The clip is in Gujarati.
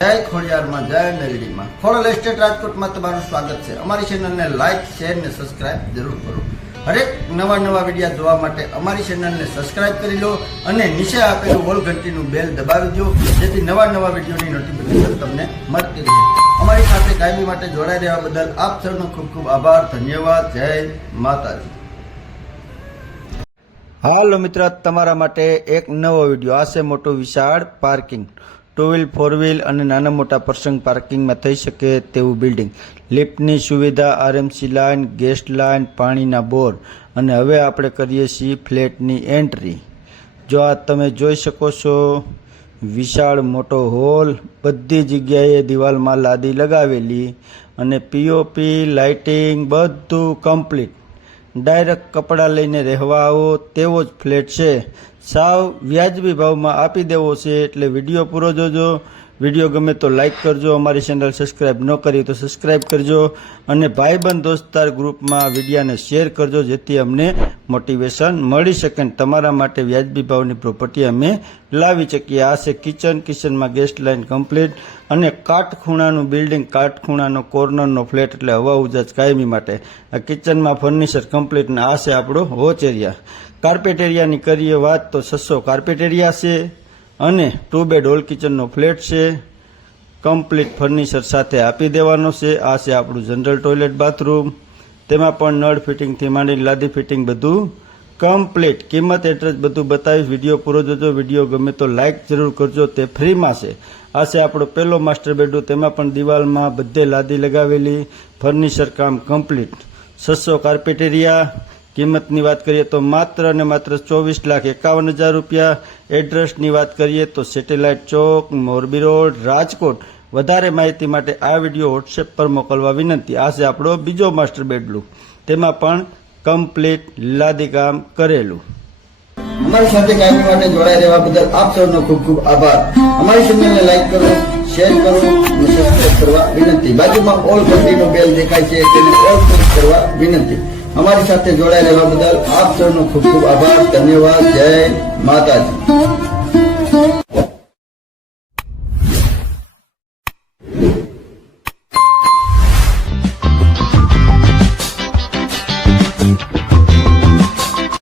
જય ખોડિયારમાં જય મેલડીમાં ખોડલ એસ્ટેટ રાજકોટમાં તમારું સ્વાગત છે। અમારી ચેનલને લાઈક શેર ને સબસ્ક્રાઇબ જરૂર કરો। હરેક નવા વિડીયો જોવા માટે અમારી ચેનલને સબસ્ક્રાઇબ કરી લો અને નીચે આપેલું ઓલ ઘંટીનું બેલ દબાવી દો, જેથી નવા વિડીયોની નોટિફિકેશન તમને મળતી રહે। અમારી સાથે કાયમી માટે જોડાઈ રહેવા બદલ આપ સૌનો ખૂબ ખૂબ આભાર, ધન્યવાદ। જય માતાજી। હાલો મિત્ર, તમારા માટે એક નવો વિડીયો। આ છે મોટું વિશાળ પાર્કિંગ, 2 વ્હીલ 4 વ્હીલ અને નાના મોટા પ્રસંગ પાર્કિંગમાં થઈ શકે તેવું બિલ્ડિંગ, લિફ્ટની સુવિધા, આરએમસી લાઇન, ગેસ લાઇન, પાણીના બોર અને હવે આપણે કરીએ છીએ ફ્લેટની એન્ટ્રી। જો આ તમે જોઈ શકો છો, વિશાળ મોટો હોલ, બધી જગ્યાએ દિવાલમાં લાદી લગાવેલી અને પીઓપી લાઇટિંગ બધું કમ્પ્લીટ। ડાયરેક્ટ કપડાં લઈને રહેવા આવો તેવો જ ફ્લેટ છે। સાવ વ્યાજબી ભાવમાં આપી દેવો છે, એટલે વિડીયો પૂરો જોજો। વિડીયો ગમે તો લાઈક કરજો, અમારી ચેનલ સબસ્ક્રાઈબ ન કરી તો સબસ્ક્રાઈબ કરજો અને ભાઈબંધ દોસ્તાર ગ્રુપમાં વિડીયાને શેર કરજો, જેથી અમને મોટિવેશન મળી શકે અને તમારા માટે વ્યાજબી ભાવની પ્રોપર્ટી અમે લાવી શકીએ। આ છે કિચનમાં ગેસ લાઇન કમ્પ્લીટ અને કાટખૂણાનું બિલ્ડિંગ, કાટખૂણાનો કોર્નરનો ફ્લેટ, એટલે હવા ઉજાસ કાયમી માટે। આ કિચનમાં ફર્નિચર કમ્પ્લીટ અને આ છે આપણો વોચ એરિયા। કાર્પેટ એરિયાની કરીએ વાત તો 600 કાર્પેટ એરિયા છે અને 2 બેડ હોલ કિચનનો ફ્લેટ છે, કમ્પ્લીટ ફર્નિચર સાથે આપી દેવાનો છે। આ છે આપણું જનરલ ટોયલેટ બાથરૂમ, તેમાં પણ નળ ફિટિંગથી માંડીને લાદી ફિટિંગ બધું કમ્પ્લીટ। કિંમત એડ્રેસ બધું બતાવીશ, વિડીયો પૂરો જોજો। વિડીયો ગમે તો લાઇક જરૂર કરજો, તે ફ્રીમાં છે। આ છે આપણો પહેલો માસ્ટર બેડરૂમ, તેમાં પણ દિવાલમાં બધે લાદી લગાવેલી, ફર્નિચર કામ કમ્પ્લીટ, 600 કાર્પેટ એરિયા। કિંમતની વાત કરીએ તો માત્ર ને માત્ર 24,51,000 રૂપિયા। એડ્રેસની વાત કરીએ તો સેટેલાઇટ ચોક, મોરબી રોડ, રાજકોટ। વધારે માહિતી માટે આ વિડીયો વોટ્સએપ પર મોકલવા વિનંતી। આ છે આપણો બીજો માસ્ટર બેડરૂમ, તેમાં પણ કમ્પ્લીટ લાદી કામ કરેલું। અમારી સાથે કાયમી માટે જોડાઈ રહેવા બદલ આપ સૌનો ખૂબ ખૂબ આભાર। અમારી ચેનલને લાઈક કરો, શેર કરો અને સબસ્ક્રાઇબ કરવા વિનંતી। બાજુમાં ઓલ ઘંટીનો બેલ દેખાય છે, તેને ઓલ ક્લિક કરવા વિનંતી। અમારી સાથે જોડાઈ રહેવા બદલ આપ સૌનો ખૂબ ખૂબ આભાર, ધન્યવાદ। જય માતાજી।